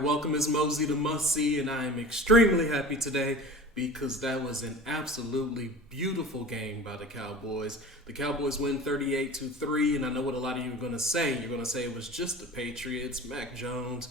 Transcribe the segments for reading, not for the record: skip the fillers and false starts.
welcome Ms. Mosey to Must See, and I am extremely happy today because that was an absolutely beautiful game by the Cowboys. The Cowboys win 38-3, and I know what a lot of you are going to say. You're going to say it was just the Patriots, Mac Jones.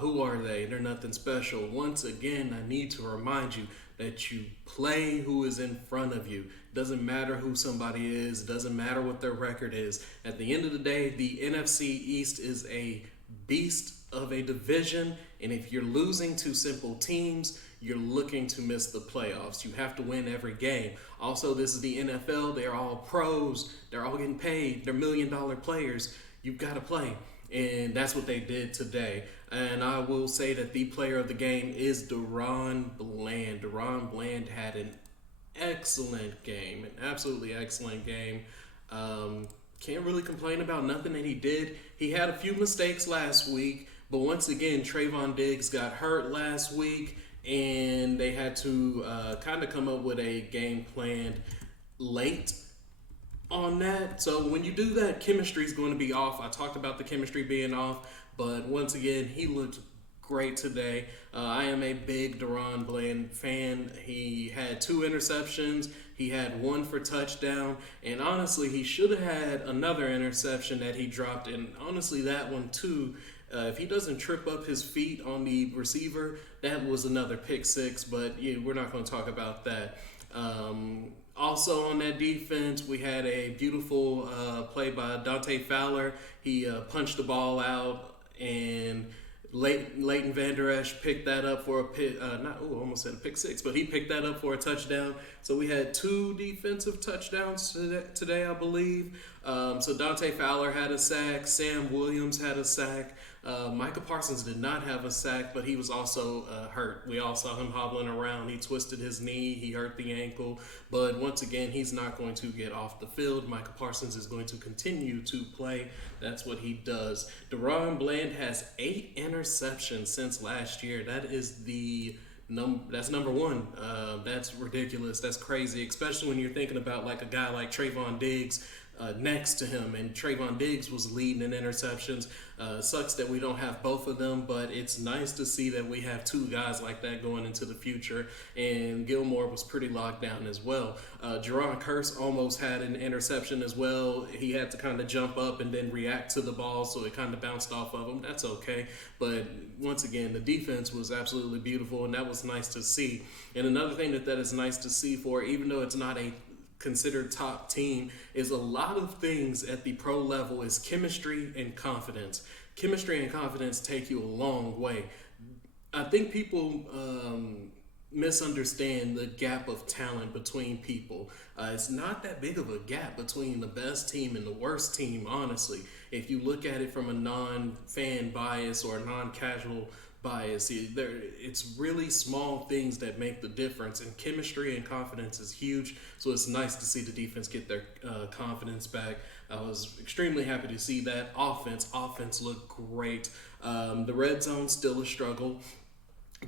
Who are they? They're nothing special. Once again, I need to remind you that you play who is in front of you. Doesn't matter who somebody is. Doesn't matter what their record is. At the end of the day, the NFC East is a beast of a division, and if you're losing to simple teams, you're looking to miss the playoffs. You have to win every game. Also, this is the NFL. They're all pros. They're all getting paid. They're $1 million players. You've got to play. And that's what they did today. And I will say that the player of the game is Deron Bland. Deron Bland had an excellent game, an absolutely excellent game. Can't really complain about nothing that he did. He had a few mistakes last week, but once again, Trayvon Diggs got hurt last week, and they had to kind of come up with a game plan late on that. So when you do that, chemistry is going to be off. I talked about the chemistry being off, but once again, he looked great today. I am a big Deron Bland fan. He had 2 interceptions. He had 1 for touchdown. And honestly, he should have had another interception that he dropped. And honestly, that one too, if he doesn't trip up his feet on the receiver, that was another pick 6. But yeah, we're not going to talk about that. Also on that defense, we had a beautiful play by Dante Fowler. He punched the ball out, and Leighton Vander Esch picked that up for a pick. Almost said a pick 6, but he picked that up for a touchdown. So we had 2 defensive touchdowns today, I believe. So Dante Fowler had a sack. Sam Williams had a sack. Micah Parsons did not have a sack, but he was also hurt. We all saw him hobbling around. He twisted his knee. He hurt the ankle. But once again, he's not going to get off the field. Micah Parsons is going to continue to play. That's what he does. Deron Bland has 8 interceptions since last year. That is that's number 1. That's ridiculous. That's crazy, especially when you're thinking about like a guy like Trayvon Diggs next to him, and Trayvon Diggs was leading in interceptions. Sucks that we don't have both of them, but it's nice to see that we have 2 guys like that going into the future, and Gilmore was pretty locked down as well. Jerron Kearse almost had an interception as well. He had to kind of jump up and then react to the ball, so it kind of bounced off of him. That's okay, but once again, the defense was absolutely beautiful, and that was nice to see. And another thing that is nice to see for, even though it's not a considered top team, is a lot of things at the pro level is chemistry and confidence. Chemistry and confidence take you a long way. I think people misunderstand the gap of talent between people. It's not that big of a gap between the best team and the worst team, honestly. If you look at it from a non-fan bias or a non-casual bias, it's really small things that make the difference, and chemistry and confidence is huge. So it's nice to see the defense get their confidence back. I was extremely happy to see that. Offense looked great. The red zone still a struggle,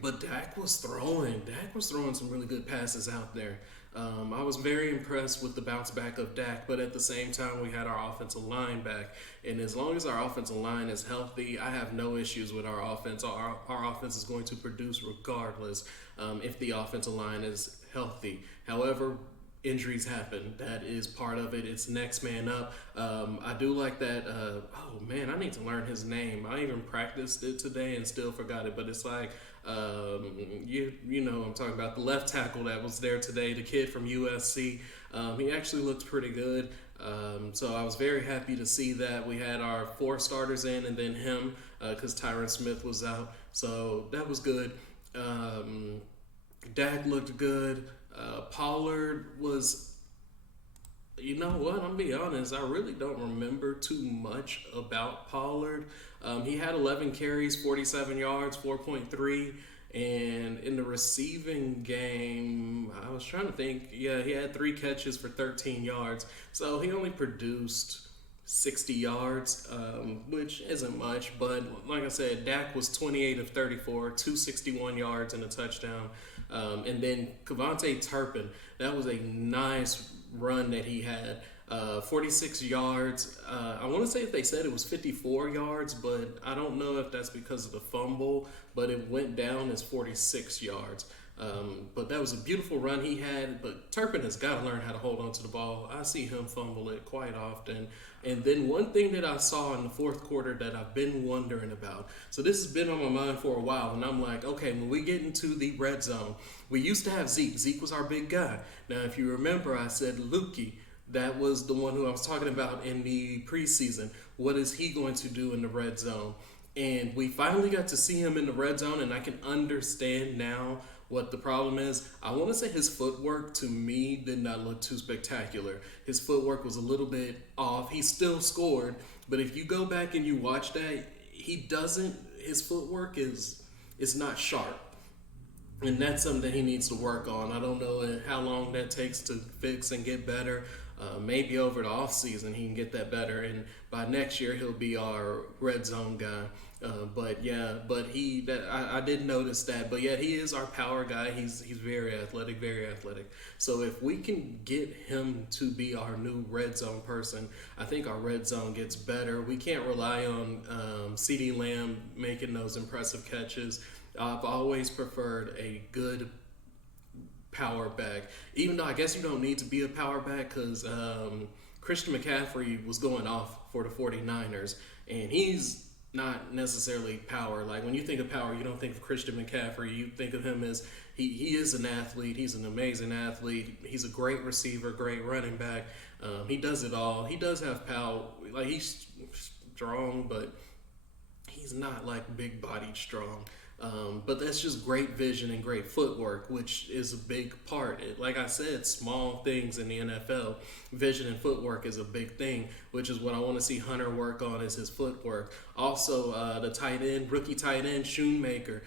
but Dak was throwing some really good passes out there. I was very impressed with the bounce back of Dak, but at the same time, we had our offensive line back. And as long as our offensive line is healthy, I have no issues with our offense. Our offense is going to produce regardless if the offensive line is healthy. However, injuries happen. That is part of it. It's next man up. I do like that. I need to learn his name. I even practiced it today and still forgot it, but it's like, you know I'm talking about, the left tackle that was there today, the kid from USC. He actually looks pretty good. So I was very happy to see that. We had our 4 starters in, and then him, because Tyron Smith was out. So that was good. Dak looked good. Pollard was, you know what, I'm gonna be honest, I really don't remember too much about Pollard. He had 11 carries, 47 yards, 4.3, and in the receiving game, I was trying to think, he had 3 catches for 13 yards, so he only produced 60 yards, which isn't much, but like I said, Dak was 28 of 34, 261 yards and a touchdown. And then Kevontae Turpin, that was a nice run that he had. 46 yards. I want to say if they said it was 54 yards, but I don't know if that's because of the fumble, but it went down as 46 yards. But that was a beautiful run he had. But Turpin has got to learn how to hold on to the ball. I see him fumble it quite often. And then one thing that I saw in the fourth quarter that I've been wondering about. So this has been on my mind for a while, and I'm like, okay, when we get into the red zone, we used to have Zeke. Zeke was our big guy. Now, if you remember, I said Lukey. That was the one who I was talking about in the preseason. What is he going to do in the red zone? And we finally got to see him in the red zone, and I can understand now what the problem is. I want to say his footwork to me did not look too spectacular. His footwork was a little bit off. He still scored, but if you go back and you watch that, his footwork is not sharp. And that's something that he needs to work on. I don't know how long that takes to fix and get better. Maybe over the off season he can get that better, and by next year he'll be our red zone guy. I did notice that. But yeah, he is our power guy. He's very athletic, very athletic. So if we can get him to be our new red zone person, I think our red zone gets better. We can't rely on CeeDee Lamb making those impressive catches. I've always preferred a good power back, even though I guess you don't need to be a power back because Christian McCaffrey was going off for the 49ers, and he's not necessarily power. Like when you think of power, you don't think of Christian McCaffrey. You think of him as he is an athlete. He's an amazing athlete. He's a great receiver, great running back. He does it all. He does have power. Like he's strong, but he's not like big bodied strong. But that's just great vision and great footwork, which is a big part. Like I said, small things in the NFL, vision and footwork is a big thing, which is what I want to see Hunter work on is his footwork. Also, the rookie tight end, Shoemaker,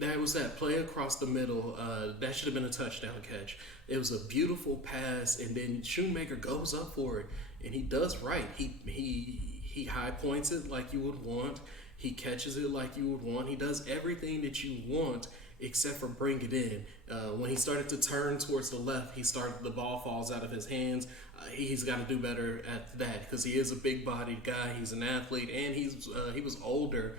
that was that play across the middle. That should have been a touchdown catch. It was a beautiful pass, and then Shoemaker goes up for it, and he does right. He high points it like you would want. He catches it like you would want. He does everything that you want except for bring it in. When he started to turn towards the left, the ball falls out of his hands. He's got to do better at that because he is a big-bodied guy. He's an athlete, and he was older,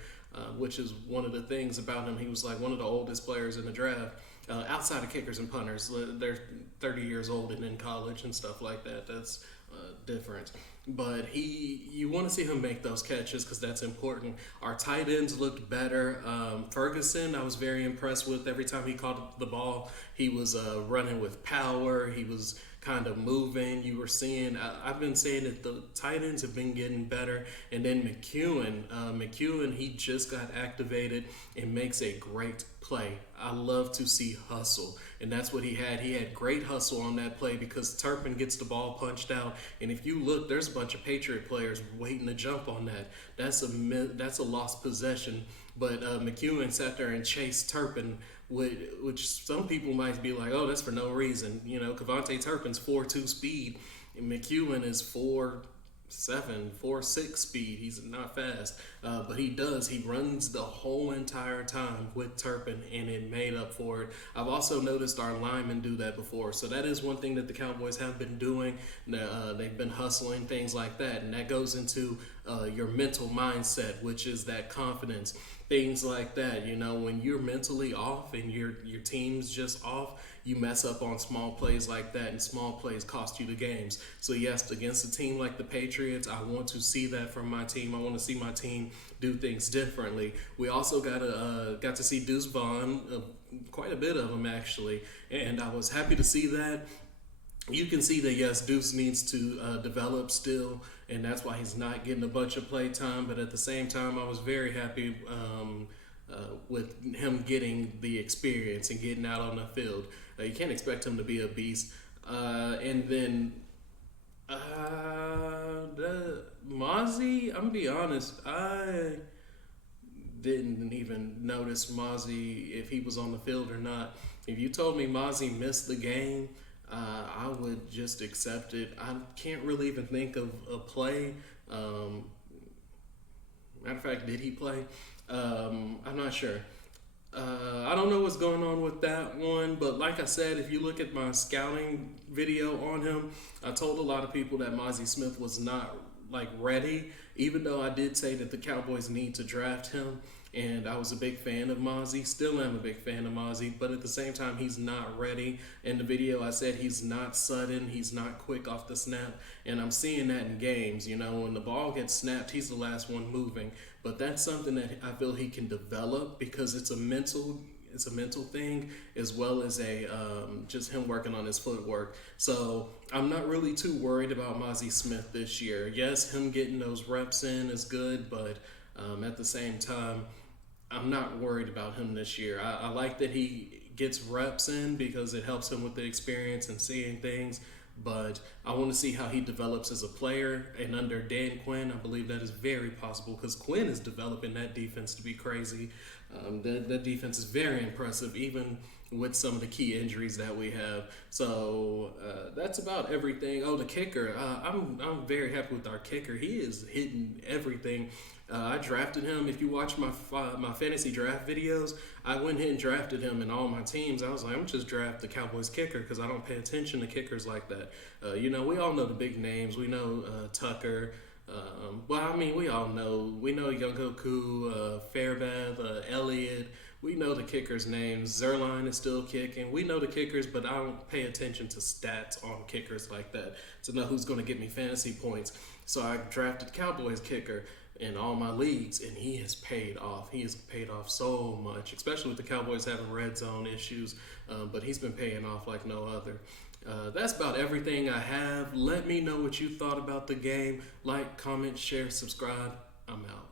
which is one of the things about him. He was like one of the oldest players in the draft. Outside of kickers and punters, they're 30 years old and in college and stuff like that. That's different. But you want to see him make those catches because that's important. Our tight ends looked better. Ferguson, I was very impressed with. Every time he caught the ball, he was running with power. He was kind of moving. You were seeing, I've been saying that the tight ends have been getting better. And then McEwen, he just got activated and makes a great play. I love to see hustle, and that's what he had. He had great hustle on that play because Turpin gets the ball punched out, and if you look, there's a bunch of Patriot players waiting to jump on that. That's a lost possession, but McEwen sat there and chased Turpin, which some people might be like, oh, that's for no reason. You know, Kavontae Turpin's 4.2 speed, and McEwen is 4.7, 4.6 speed. He's not fast, but he runs the whole entire time with Turpin, and it made up for it. I've also noticed our linemen do that before, so that is one thing that the Cowboys have been doing. They've been hustling, things like that, and that goes into your mental mindset, which is that confidence, things like that. You know, when you're mentally off and your team's just off, you mess up on small plays like that, and small plays cost you the games. So yes, against a team like the Patriots, I want to see that from my team. I want to see my team do things differently. We also got to see Deuce Vaughn, quite a bit of him actually, and I was happy to see that. You can see that yes, Deuce needs to develop still, and that's why he's not getting a bunch of play time. But at the same time, I was very happy with him getting the experience and getting out on the field. You can't expect him to be a beast. And then Mozzie, I'm gonna be honest, I didn't even notice Mozzie if he was on the field or not. If you told me Mozzie missed the game, I would just accept it. I can't really even think of a play. Matter of fact, did he play? I'm not sure. I don't know what's going on with that one, but like I said, if you look at my scouting video on him, I told a lot of people that Mozzie Smith was not like ready, even though I did say that the Cowboys need to draft him. And I was a big fan of Mozzie, still am a big fan of Mozzie, but at the same time, he's not ready. In the video, I said he's not sudden, he's not quick off the snap, and I'm seeing that in games. You know, when the ball gets snapped, he's the last one moving. But that's something that I feel he can develop because it's a mental thing as well as a just him working on his footwork. So I'm not really too worried about Mozzie Smith this year. Yes, him getting those reps in is good, but at the same time, I'm not worried about him this year. I like that he gets reps in because it helps him with the experience and seeing things. But I want to see how he develops as a player. And under Dan Quinn, I believe that is very possible because Quinn is developing that defense to be crazy. That defense is very impressive, even with some of the key injuries that we have. So that's about everything. Oh, the kicker. I'm very happy with our kicker. He is hitting everything. I drafted him. If you watch my fantasy draft videos, I went ahead and drafted him in all my teams. I was like, I'm just draft the Cowboys kicker because I don't pay attention to kickers like that. You know, we all know the big names. We know Tucker. We all know. We know Younghoku, Fairbath, Elliott. We know the kickers' names. Zerline is still kicking. We know the kickers, but I don't pay attention to stats on kickers like that to know who's going to get me fantasy points. So I drafted Cowboys kicker in all my leagues, and he has paid off. He has paid off so much, especially with the Cowboys having red zone issues, but he's been paying off like no other. That's about everything I have. Let me know what you thought about the game. Like, comment, share, subscribe. I'm out.